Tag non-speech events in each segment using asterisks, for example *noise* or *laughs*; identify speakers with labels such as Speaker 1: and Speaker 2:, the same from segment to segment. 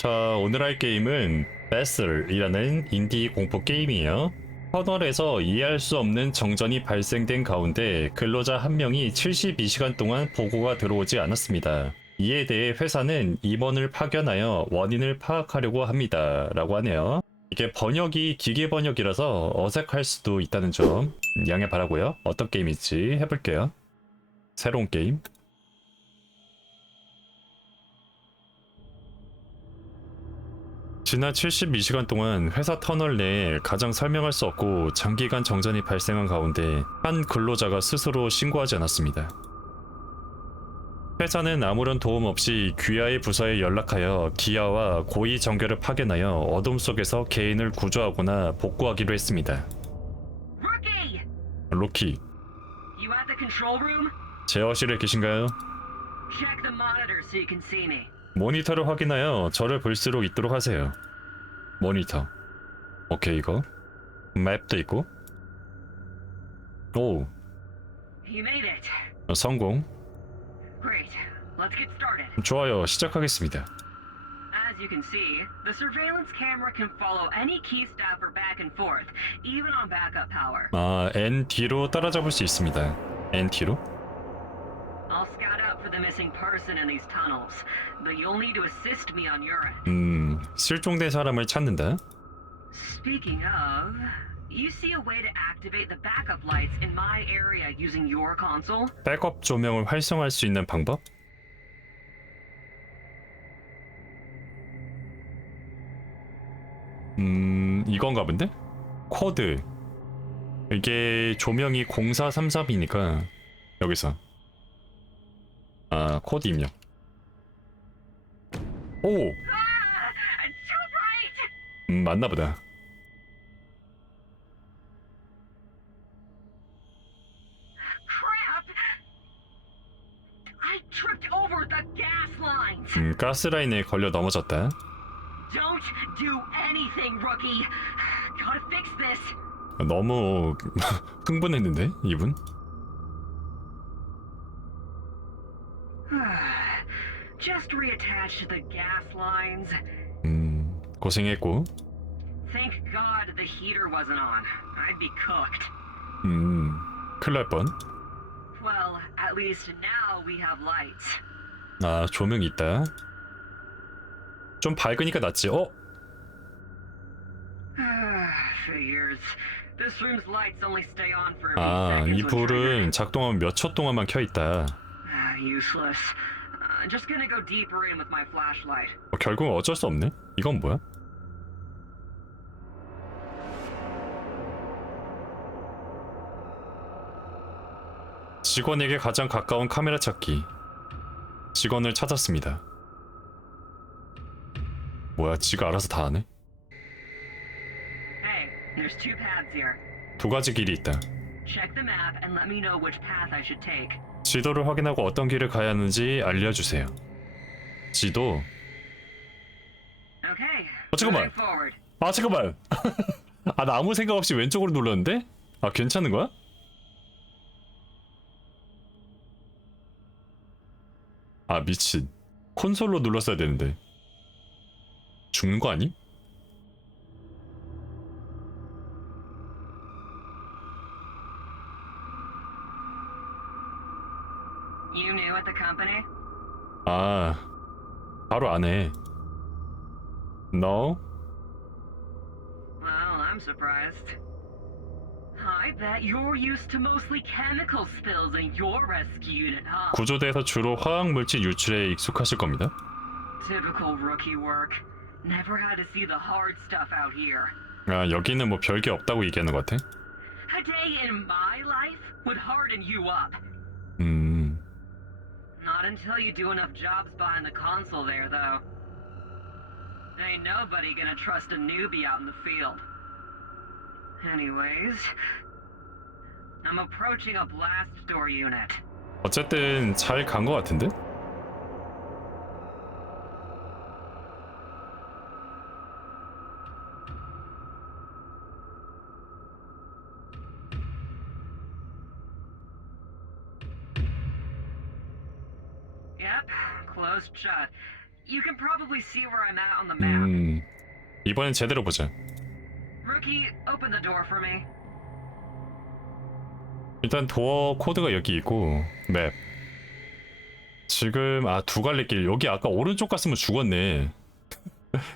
Speaker 1: 자, 오늘 할 게임은 베슬이라는 인디 공포 게임이에요. 터널에서 이해할 수 없는 정전이 발생된 가운데 근로자 한 명이 72시간 동안 보고가 들어오지 않았습니다. 이에 대해 회사는 임원을 파견하여 원인을 파악하려고 합니다. 라고 하네요. 이게 번역이 기계 번역이라서 어색할 수도 있다는 점 양해 바라고요. 어떤 게임일지 해볼게요. 새로운 게임. 지난 72시간 동안 회사 터널 내에 가장 설명할 수 없고 장기간 정전이 발생한 가운데 한 근로자가 스스로 신고하지 않았습니다. 회사는 아무런 도움 없이 귀하의 부서에 연락하여 기아와 고위 정교를 파견하여 어둠 속에서 개인을 구조하거나 복구하기로 했습니다. 로키? 제어실에 계신가요? 모니터를 확인하여 저를 볼수 있도록 하세요. 모니터. 오케이 이거. 맵도 있고. 오,
Speaker 2: it.
Speaker 1: 성공. 좋아요. 시작하겠습니다.
Speaker 2: As you can see, the surveillance camera can follow any key stopper back and forth, even on backup power.
Speaker 1: 아, N 뒤로 따라잡을 수 있습니다. N 뒤로?
Speaker 2: I'll scout out for the missing person in these tunnels, but you'll need to assist me on your end.
Speaker 1: 음, 실종된 사람을 찾는다.
Speaker 2: Speaking of, you see a way to activate the backup lights in my area using your console?
Speaker 1: 백업 조명을 활성화할 수 있는 방법? 음, 이건가 본데? 코드. 이게 조명이 0433이니까 여기서 아, 코드 입력. 오,
Speaker 2: Ah!
Speaker 1: 음, 맞나 보다. 음, 가스라인에 걸려 넘어졌다. 너무 흥분했는데 이분?
Speaker 2: Reattach the gas lines.
Speaker 1: 음, 고생했고.
Speaker 2: Thank God the heater wasn't on. I'd be cooked.
Speaker 1: 음, 큰일 날 뻔.
Speaker 2: Well, at least now we have lights.
Speaker 1: 아, 조명 있다. 좀 밝으니까 낫지. 어?
Speaker 2: Figures. This room's lights only stay on for a few
Speaker 1: 아, 이
Speaker 2: seconds when triggered.
Speaker 1: 불은 작동하면 몇 초 동안만 켜 있다.
Speaker 2: Ah, useless. Uh, just gonna go deeper in with my flashlight.
Speaker 1: 어, 결국 어쩔 수 없네. 이건 뭐야? 직원에게 가장 가까운 카메라 찾기. 직원을 찾았습니다. 뭐야, 지가 알아서 다 하네?
Speaker 2: Hey, there's two paths here.
Speaker 1: 두 가지 길이 있다.
Speaker 2: Check the map and let me know which path I should take.
Speaker 1: 지도를 확인하고 어떤 길을 가야 하는지 알려주세요. 지도. 어, 잠깐만. 아 잠깐만. *laughs* 아 나 아무 생각 없이 왼쪽으로 눌렀는데? 아 괜찮은 거야? 아 미친. 콘솔로 눌렀어야 되는데. 죽는 거 아니? 안 해. No?
Speaker 2: Well, I'm surprised. I bet you're used to mostly chemical spills in your rescue unit, huh?
Speaker 1: 구조대에서 주로 화학 물질 유출에 익숙하실 겁니다.
Speaker 2: Typical rookie work. Never had to see the hard stuff out here.
Speaker 1: 아 여기는 뭐 별게 없다고 얘기하는 것 같아.
Speaker 2: A day in my life would harden you up.
Speaker 1: 음.
Speaker 2: Not until you do enough jobs behind the console there, though. Ain't nobody gonna trust a newbie out in the field. Anyways, I'm approaching a blast door unit.
Speaker 1: 어쨌든 잘 간 것 같은데?
Speaker 2: You can probably see where I'm at on the map.
Speaker 1: 음 이번엔 제대로 보자
Speaker 2: Rookie, open the door for me.
Speaker 1: 일단 도어 코드가 여기 있고 맵 지금 아 두 갈래 길 여기 아까 오른쪽 갔으면 죽었네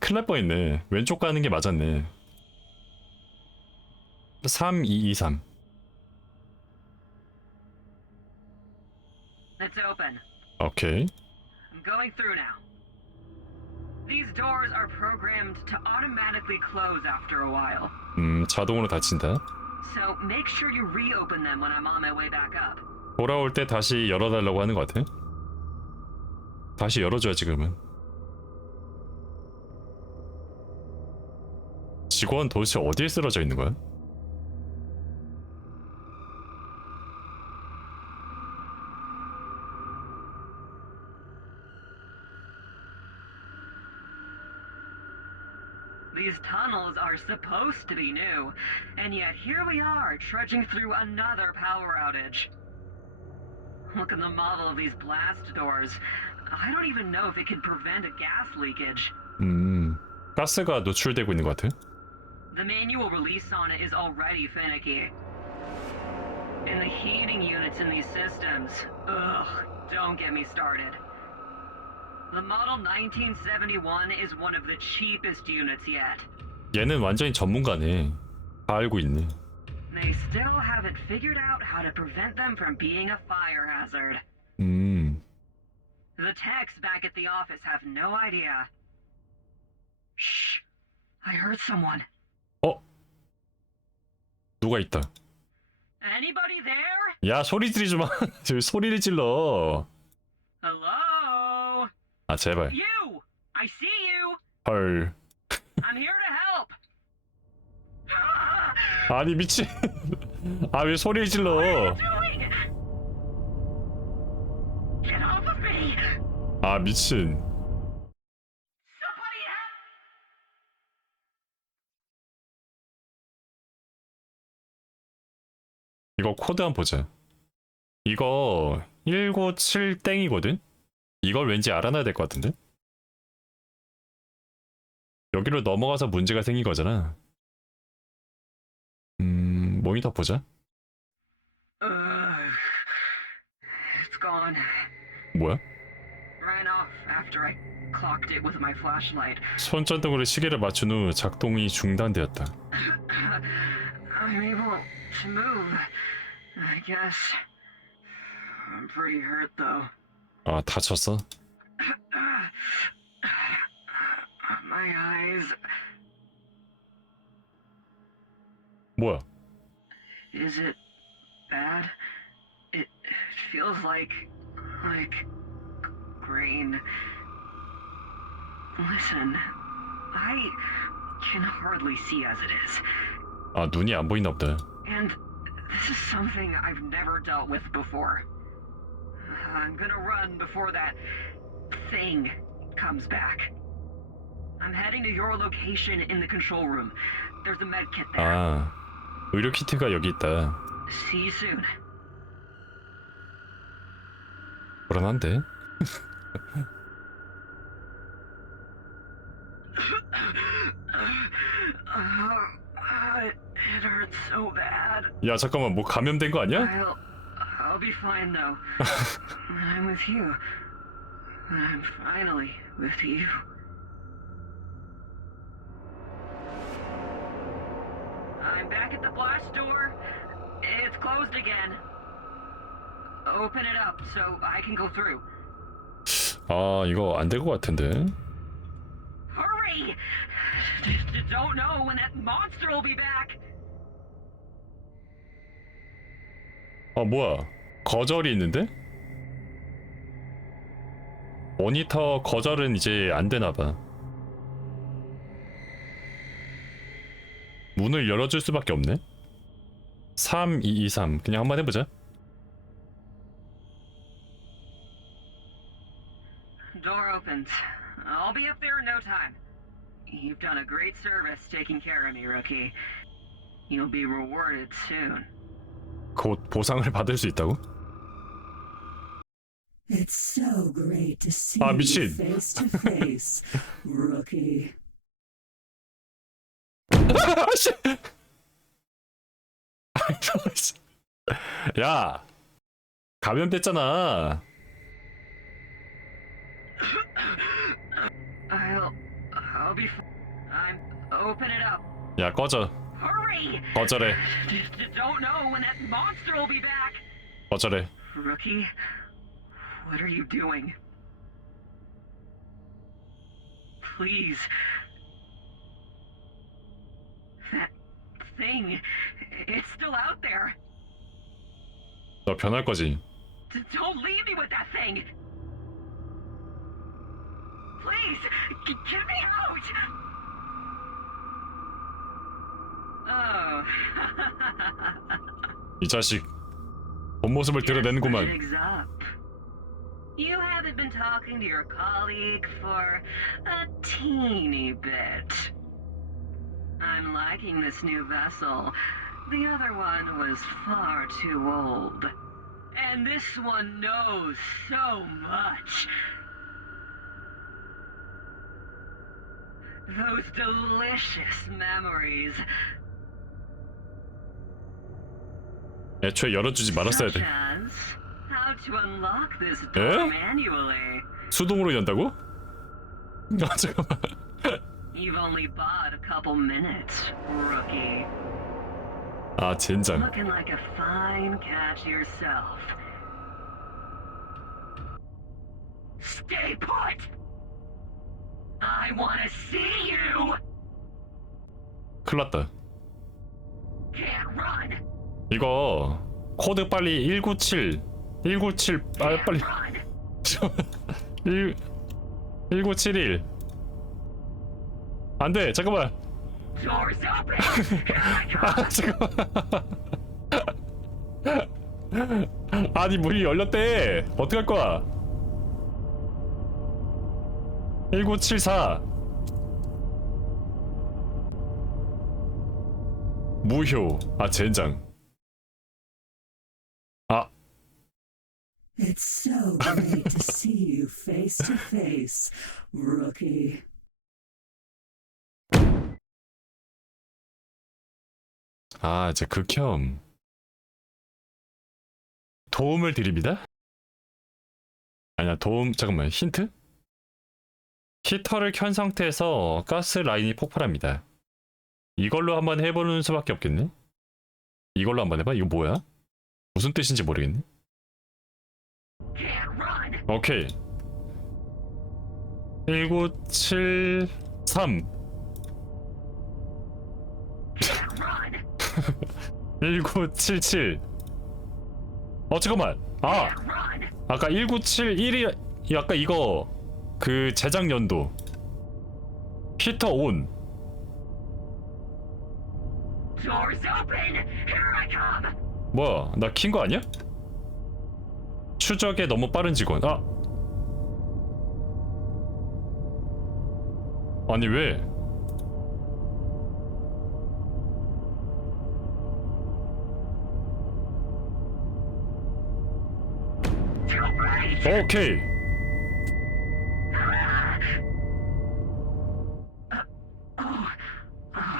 Speaker 1: 큰일 날 뻔했네 왼쪽 가는 게 맞았네 3223
Speaker 2: It's open.
Speaker 1: 오케이
Speaker 2: I'm going through now. These doors are programmed to automatically close after a while.
Speaker 1: 음 자동으로 닫힌다
Speaker 2: So make sure you reopen them when I'm on my way back up.
Speaker 1: 돌아올 때 다시 열어달라고 하는 것 같아 다시 열어줘야지 그러면 직원 도대체 어디에 쓰러져 있는 거야?
Speaker 2: supposed to be new, and yet here we are trudging through another power outage. Look at the model of these blast doors. I don't even know if it can prevent a gas leakage.
Speaker 1: 음 가스가 노출되고 있는 것 같아
Speaker 2: The manual release on it is already finicky. And the heating units in these systems, ugh, don't get me started. The Model 1971 is one of the cheapest units yet.
Speaker 1: 얘는 완전히 전문가네. 다 알고 있네.
Speaker 2: They still haven't figured out how to prevent them from being a fire hazard.
Speaker 1: 음,
Speaker 2: The techs back at the office have no idea. Shh. I heard someone.
Speaker 1: 어? 누가 있다.
Speaker 2: Anybody there?
Speaker 1: 야, 소리 지르지 마. 저 소리를 질러.
Speaker 2: Hello?
Speaker 1: 아, 제발.
Speaker 2: You! I see you!
Speaker 1: 헐.
Speaker 2: I'm here to help!
Speaker 1: 아니, 미친. *laughs* 아, 왜 질러.
Speaker 2: Off of me!
Speaker 1: 아, 미친. 이거 코드 한번 보자. 이거 197 땡이거든? 이걸 왠지 알아놔야 될 것 같은데? 여기로 넘어가서 문제가 생긴 거잖아. 음, 모니터 보자.
Speaker 2: It's gone.
Speaker 1: 뭐야?
Speaker 2: Ran off after I clocked it with my flashlight.
Speaker 1: 손전등으로 시계를 맞춘 후 작동이 중단되었다.
Speaker 2: I'm able to move. I guess. I'm pretty hurt though.
Speaker 1: 아, 다쳤어?
Speaker 2: My eyes.
Speaker 1: 뭐야?
Speaker 2: Is it bad? It feels like like grain. Listen, I can hardly see as it is.
Speaker 1: 아, 눈이 안 보이나 보다.
Speaker 2: And this is something I've never dealt with before. I'm gonna run before that thing comes back. I'm heading to your location in the control room. There's a med kit there.
Speaker 1: 아, 의료 키트가 여기 있다. 불안한데?
Speaker 2: Uh.
Speaker 1: 야, 잠깐만, 뭐 감염된 거 아니야?
Speaker 2: I'll, be fine though. I'm with you. I'm finally with you. I'm back at the blast door. It's closed again. Open it up so I can go through.
Speaker 1: 아, 이거 안 될 것 같은데.
Speaker 2: Hurry! D- Don't know when that monster will be back.
Speaker 1: 아, 뭐야? 거절이 있는데? 모니터 거절은 이제 안 되나 봐. 문을 열어줄 수밖에 없네. 3223 그냥 한번 해보자.
Speaker 2: Door opens. I'll be up there in no time. You've done a great service taking care of me, rookie. You'll be rewarded soon.
Speaker 1: 곧 보상을 받을 수 있다고?
Speaker 3: It's so great to see
Speaker 1: Ah,
Speaker 3: you
Speaker 1: 미친.
Speaker 3: face to face, rookie.
Speaker 1: 아씨. *laughs* 야, 감염됐잖아.
Speaker 2: I'll. I'll be. F- I'm. Open it up.
Speaker 1: 야, 꺼져.
Speaker 2: Hurry!
Speaker 1: 거절해.
Speaker 2: D- d- don't know when that monster will be back.
Speaker 1: 거절해.
Speaker 2: Rookie, what are you doing? Please. That thing, it's still out there.
Speaker 1: 너 변할 거지.
Speaker 2: D- don't leave me with that thing. Please, g- get me out. Oh. *laughs*
Speaker 1: 이 자식 본 모습을 드러내는구만.
Speaker 2: Jigs up. You haven't been talking to your colleague for a teeny bit. I'm liking this new vessel. The other one was far too old. And this one knows so much. Those delicious memories.
Speaker 1: 애초에 열어주지 말았어야
Speaker 2: Such
Speaker 1: 돼.
Speaker 2: as how to unlock this
Speaker 1: 에?
Speaker 2: door manually.
Speaker 1: 수동으로 연다고? *laughs* 아 잠깐만.
Speaker 2: You've only bought a couple minutes, rookie.
Speaker 1: 아 젠장.
Speaker 2: Looking like a fine catch yourself. Stay put! I want to see you!
Speaker 1: 큰일 났다.
Speaker 2: Can't run!
Speaker 1: 이거 코드 빨리 197 197 빨리
Speaker 2: Can't
Speaker 1: 빨리
Speaker 2: run!
Speaker 1: 1 1971 안돼 잠깐만! 아 잠깐만 아니 문이 열렸대 어떡할 거야 1974 무효 아 젠장 아
Speaker 3: It's so great to see you face to face, rookie.
Speaker 1: 아, 이제 극혐. 도움을 드립니다? 아니야, 도움, 잠깐만, 힌트? 히터를 켠 상태에서 가스 라인이 폭발합니다. 이걸로 한번 해보는 수밖에 없겠네? 이걸로 한번 해봐? 이거 뭐야? 무슨 뜻인지 모르겠네? 오케이. 1973. 1977. 어, 잠깐만. 아! 아까 1971이 아까 이거 그 제작 연도 피터 온! 뭐야 나 킨 거 아니야? 추적에 너무 빠른 직원 아 아니 왜 오케이
Speaker 2: Oh, oh.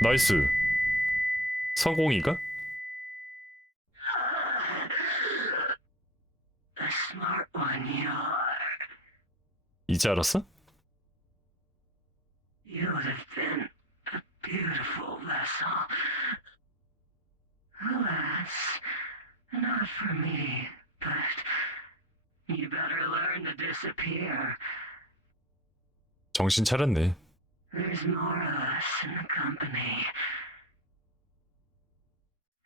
Speaker 1: 나이스 성공인가? 이제 알았어?
Speaker 2: You would have been a beautiful vessel. Alas, not for me, but you better learn to disappear.
Speaker 1: 정신 차렸네
Speaker 2: There's more of us in the company.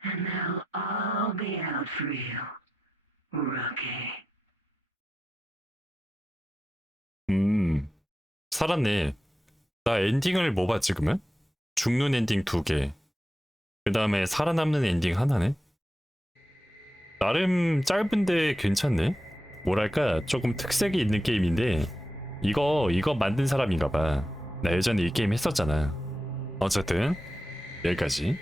Speaker 2: And they'll all be out for you, rookie.
Speaker 1: 음 살았네 나 엔딩을 뭐 봤지 그러면? 죽는 엔딩 두 개 그 다음에 살아남는 엔딩 하나네? 나름 짧은데 괜찮네? 뭐랄까 조금 특색이 있는 게임인데 이거 이거 만든 사람인가봐. 나 예전에 이 게임 했었잖아. 어쨌든 여기까지.